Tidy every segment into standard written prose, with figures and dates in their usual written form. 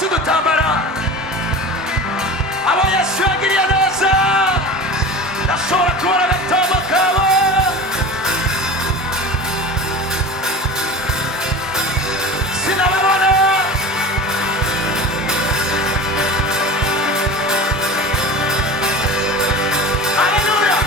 yesu dutambara abo yesu yagiriye neza ndashobora kubona agatabo kabo sinababona haleluya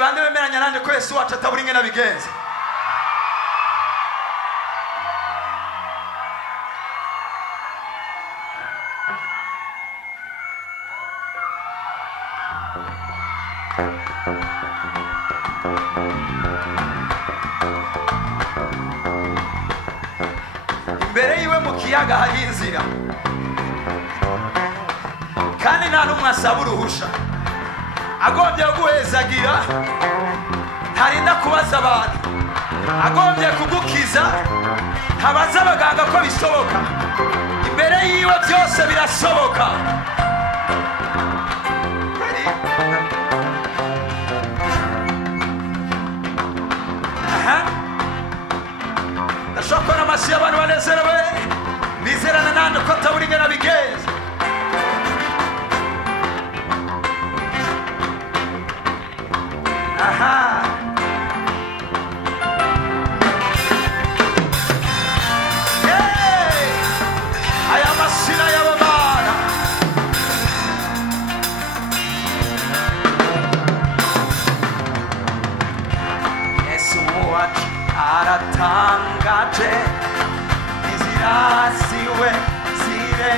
bande bemeranya nanjye ko Yesu wacu atabura ingene abigenza? Imbere yiwe mu kiyaga hari inzira, kandi nta n'umwe asaba uruhusha. Agombye guhezagira, ntarinda kubaza abantu. Agombye kugukiza, ntabaza abaganga ko bishoboka. Imbere yiwe byose birasoboka. Ndashaka n'amashyi y'abantu banezerewe bizerana nande ko atabura ingene abigenza. Aya masina y'abamana Yesu wacu aratangaje, inzira ziwe zire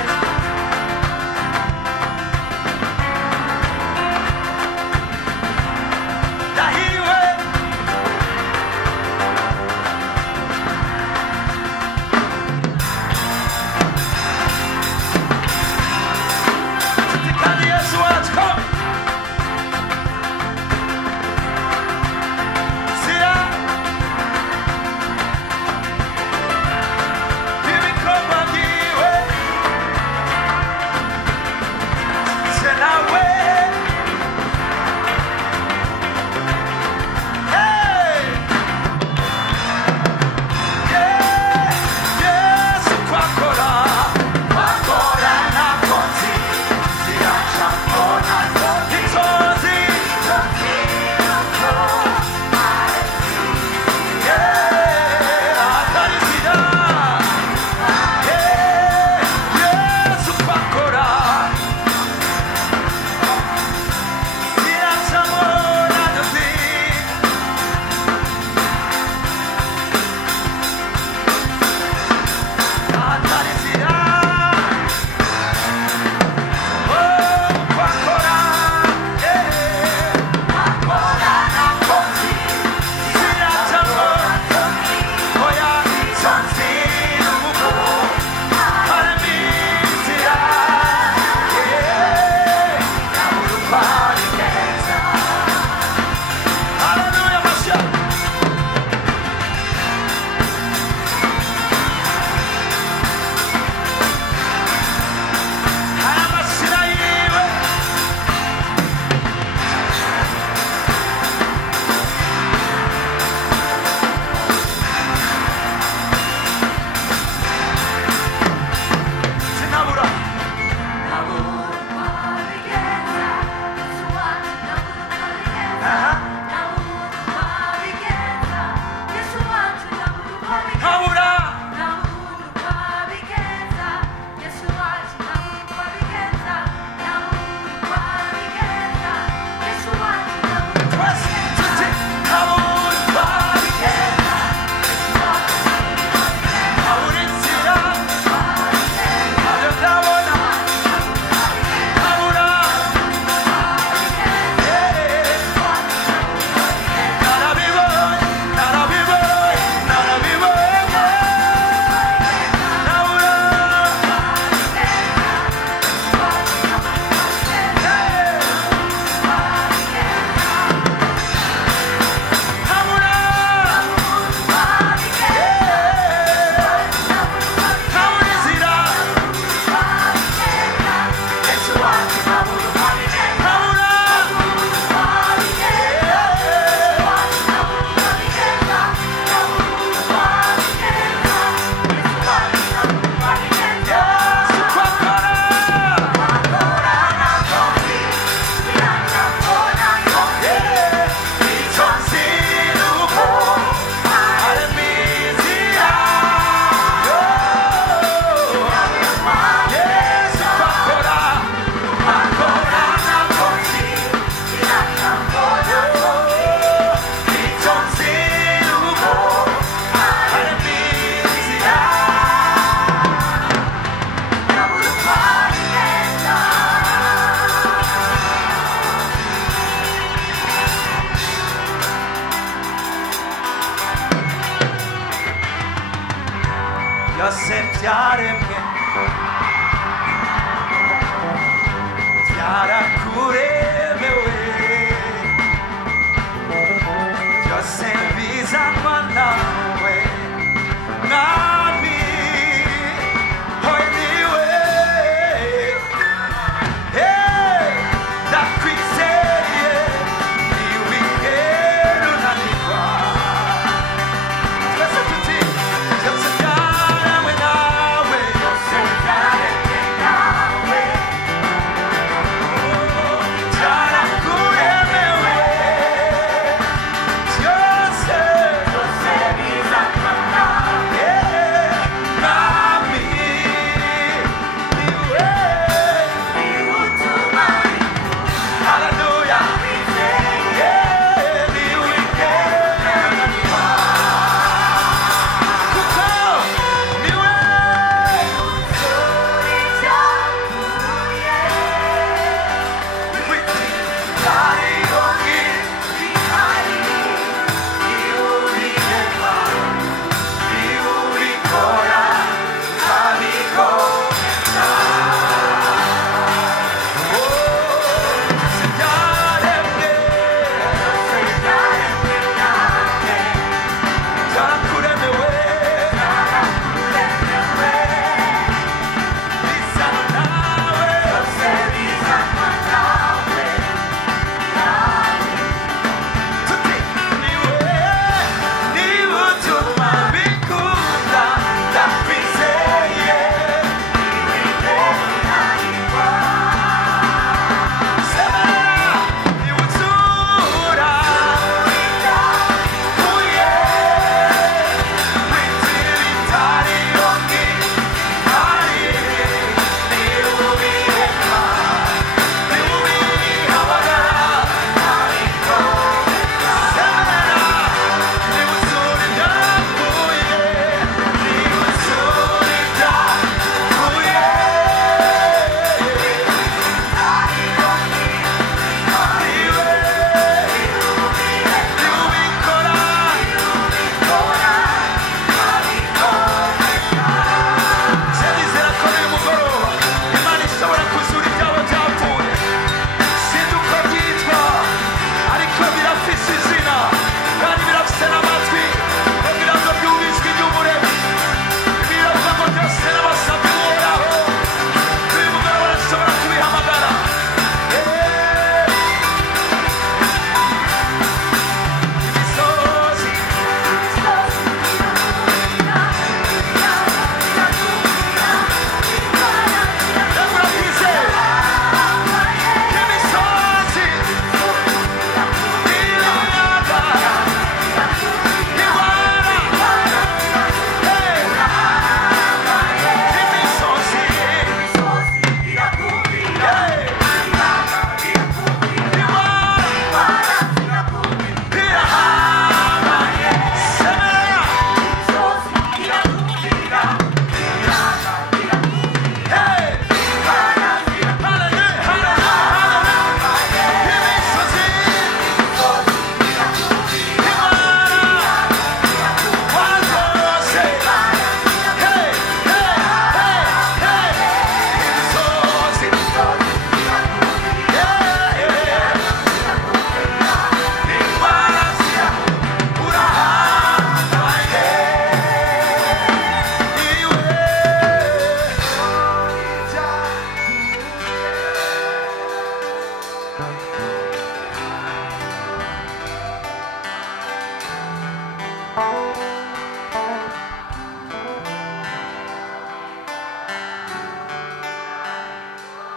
ndahiriwe. Kandi Yesu wacu zira ibikorwa byiwe byose byaremwe byarakuremewe byose bizanwa nawe mwami hoye niwe ndakwizeye ntiwigera unanirwa twese tuti byose byaremwe nawe byose byaremwe nawe byarakuremewe byose byose bizanwa nawe mwami niwe utuma haleluya niwigera unanirwa kuko niwe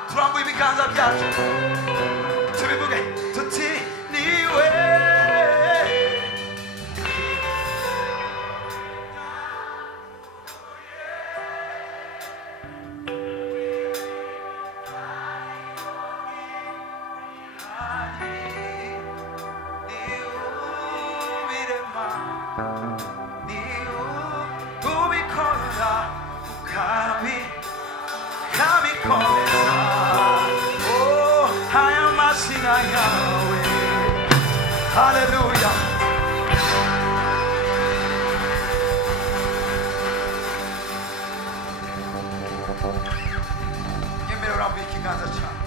turambuye ibiganza byacu tubivuge tuti niwe Hallelujah. ikiganza cyawe.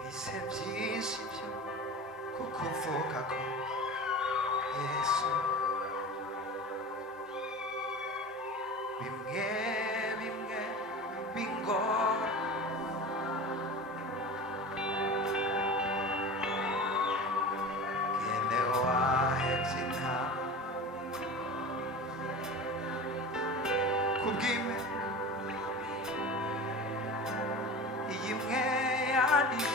Bise byinshi byo kukuvuga ko Yesu, bimwe bimwe bingora, gene wahebye intama kubw'ime iyi mwe yandi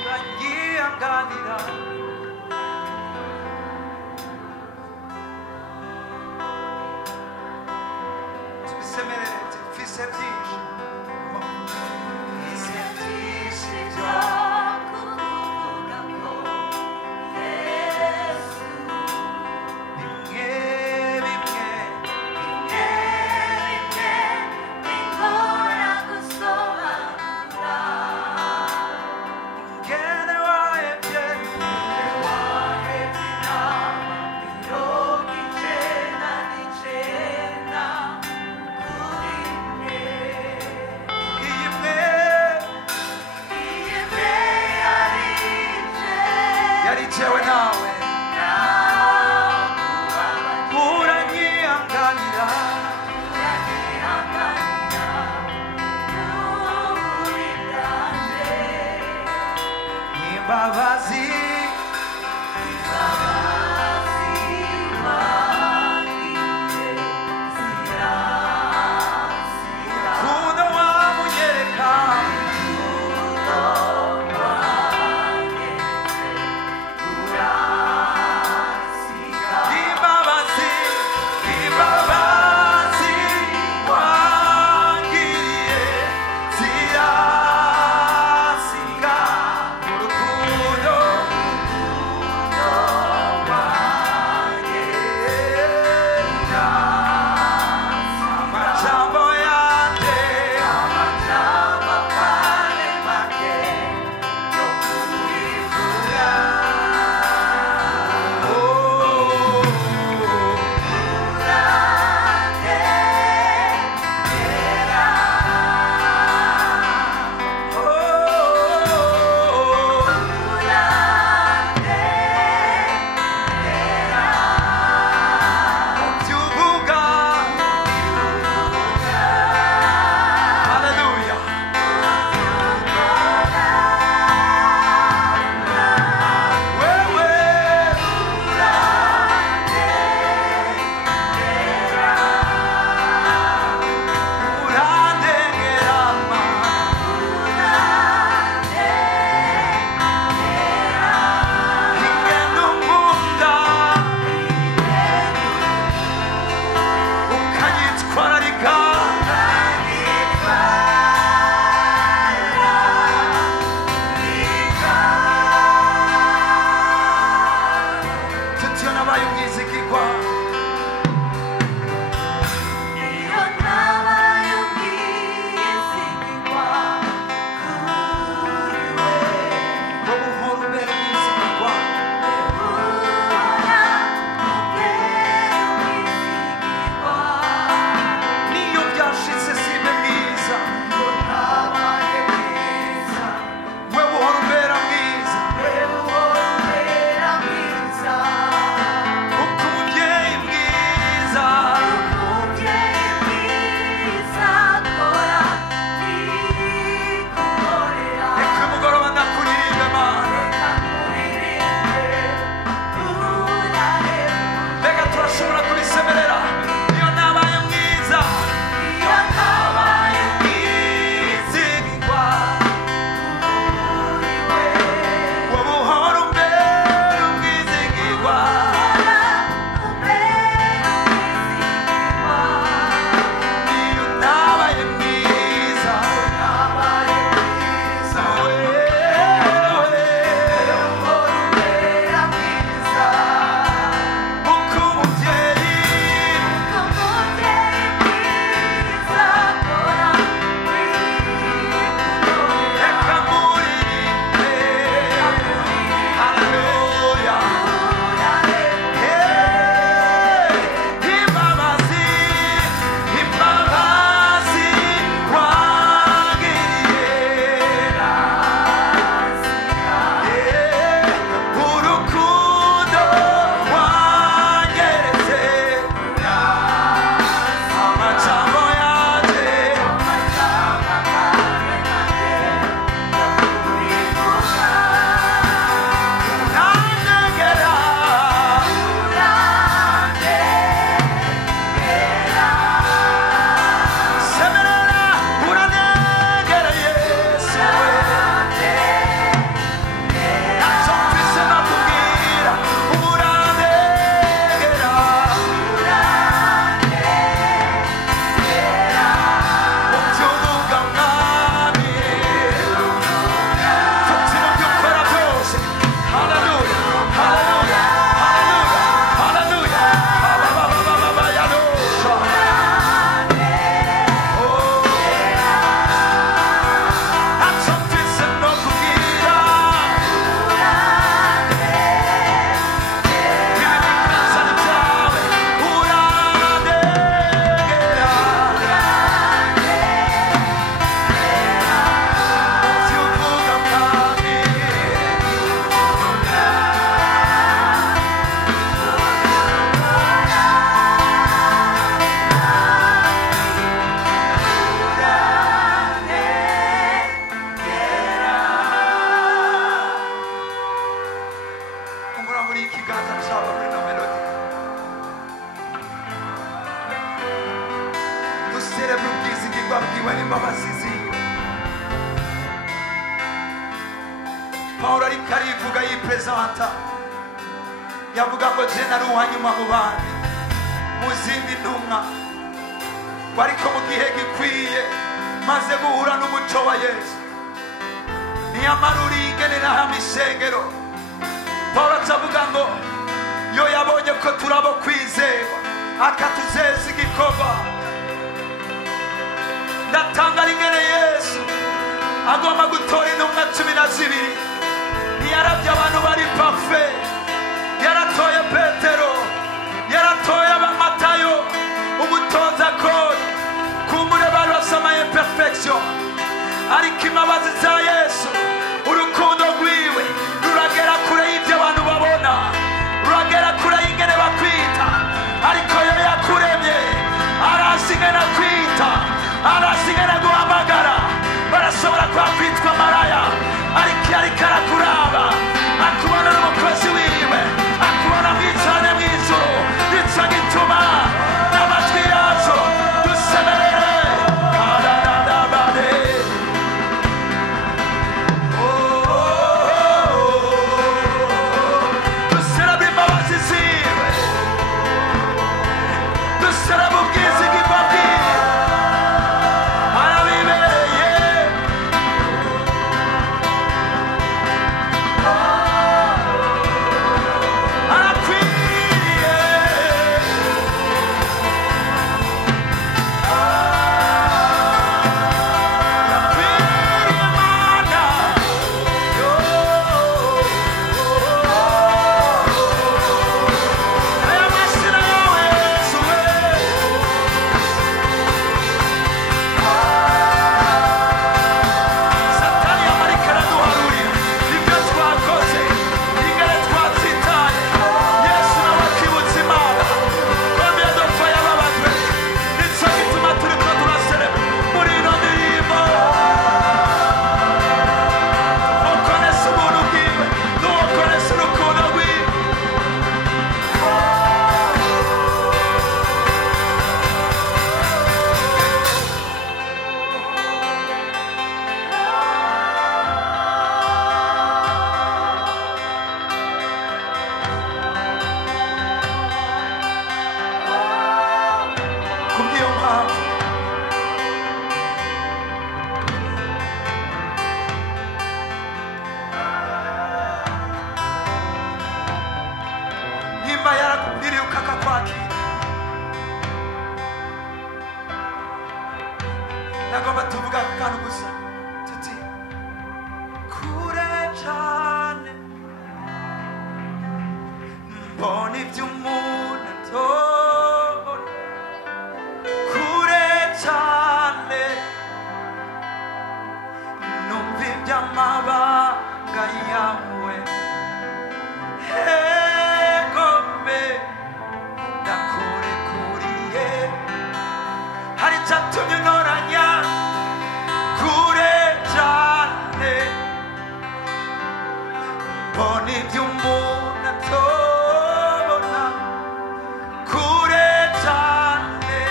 uranyihanganira tubisemerere mfise byinshi mfise byinshi byo kukuvuga ko Yesu, bimwe bimwe bimwe bimwe bingora gusobanura, ingene wahebye intama mirongo icenda n'icenda kuri mwe, iyi mwe yari jewe nawe uranyihanganira imbabazi urukundo wamunyereka imbabazi imbabazi wangiriye zirasiga urukundo wangirira, amajambo yanjye amajambo kare make yo kubivuga, ubyuvuga haleluya wewe urandengerama ingendo nkunda ukanyitwararika tutyo nabaye umwizigirwa iyo nabaye umwizigirwa kuri we, ngo buhora ubera umwizigirwa uhora ubera umwizigirwa, niyo duserebure ubwizigirwa bwiwe n'imbabazi ziwe. Pawulo ariko arivuga yipresenta, yavuga ngo je nari uwanyuma mu bandi mu zindi ntumwa, ariko mu gihe gikwiye maze guhura n'umuco wa Yesu niyamarura ingene n'ahama isengero. Pawulo avuga ngo yo yabonye ko turabo kwizerwa akatuzeza igikorwa. Ndatangara ingene Yesu agomba gutora intumwa 12, ntiyaravye abantu bari pafe. Yaratoye Petero, yaratoye abamatayo, umutoza kode, kumbure bari basamaye perfection, ariko imbabazi za Yesu, urukundo rwiwe ruragera kure y'ibyo abantu babona, ruragera kure y'ingene bakwita, ariko yo yakuremye arazi ingene kwita, arazi ingene guhamagara. Barashobora kwitwa maraya, ariko yariko arakuraba akubona n'umukozi wiwe, akubona mwicane mw'ijuru. Nico gituma n'amajwi yacu dusemerere karadadabade. Duserebe imbabazi ziwe, duserebe ubwizigirwa bwiwe. Arabibereye, arakwiriye. Arakwiriye Mana. Aya mashira yawe Yesu we. Satani amariko araduharurira ibyo twakoze, ingene twatsitaye. Yesu nawe akibutsa Imana ko mbere dupfa yababajwe. Nico gituma turiko turasereba muri ino ndirimbo. Ukonese ubuntu bwiwe, n'ukonese urukundo rwiwe. Kubw'iyo mpamvu nimba yarakubwiriye ukakakwakira, nagomba tuvuga ku kantu gusa tuti kure cane mbona ibyo umuntu atobona, kure cane numva iby'amabanga yawe. Hegome ndakurekuriye, hari icyatumye ntoranya kure cane mbona ibyo umuntu atobona, kure cane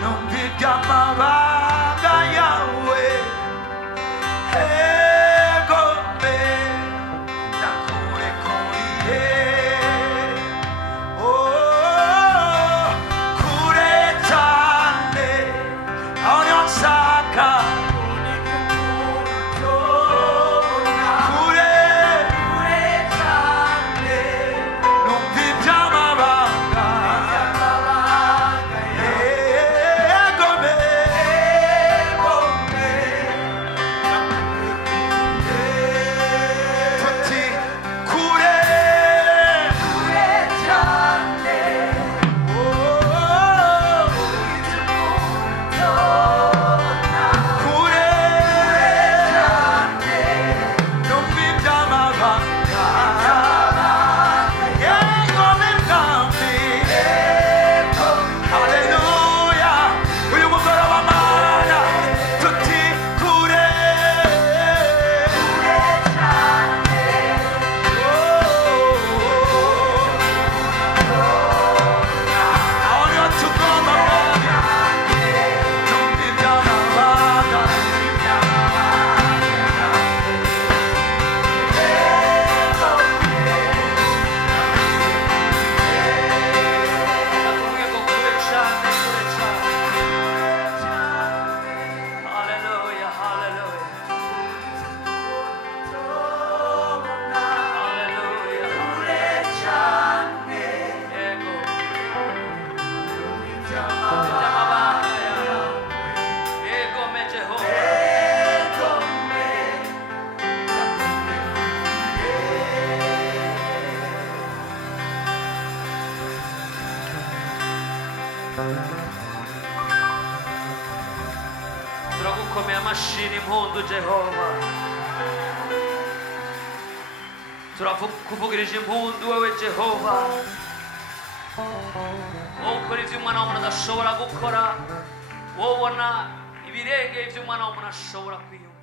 numva iby'amabanga yawe. Hegome ndakurekuriye, oh, kure cane aho niho nshaka. Kure cane numva iby'amabanga. Hegome turagukomeye amashini impundu Jehova turakuvugirije impundu wewe Jehova wowe ukora ivyo umwana w'umuntu adashobora gukora wowe ubona ibirenge ivyo umwana w'umuntu ashobora kwiyumva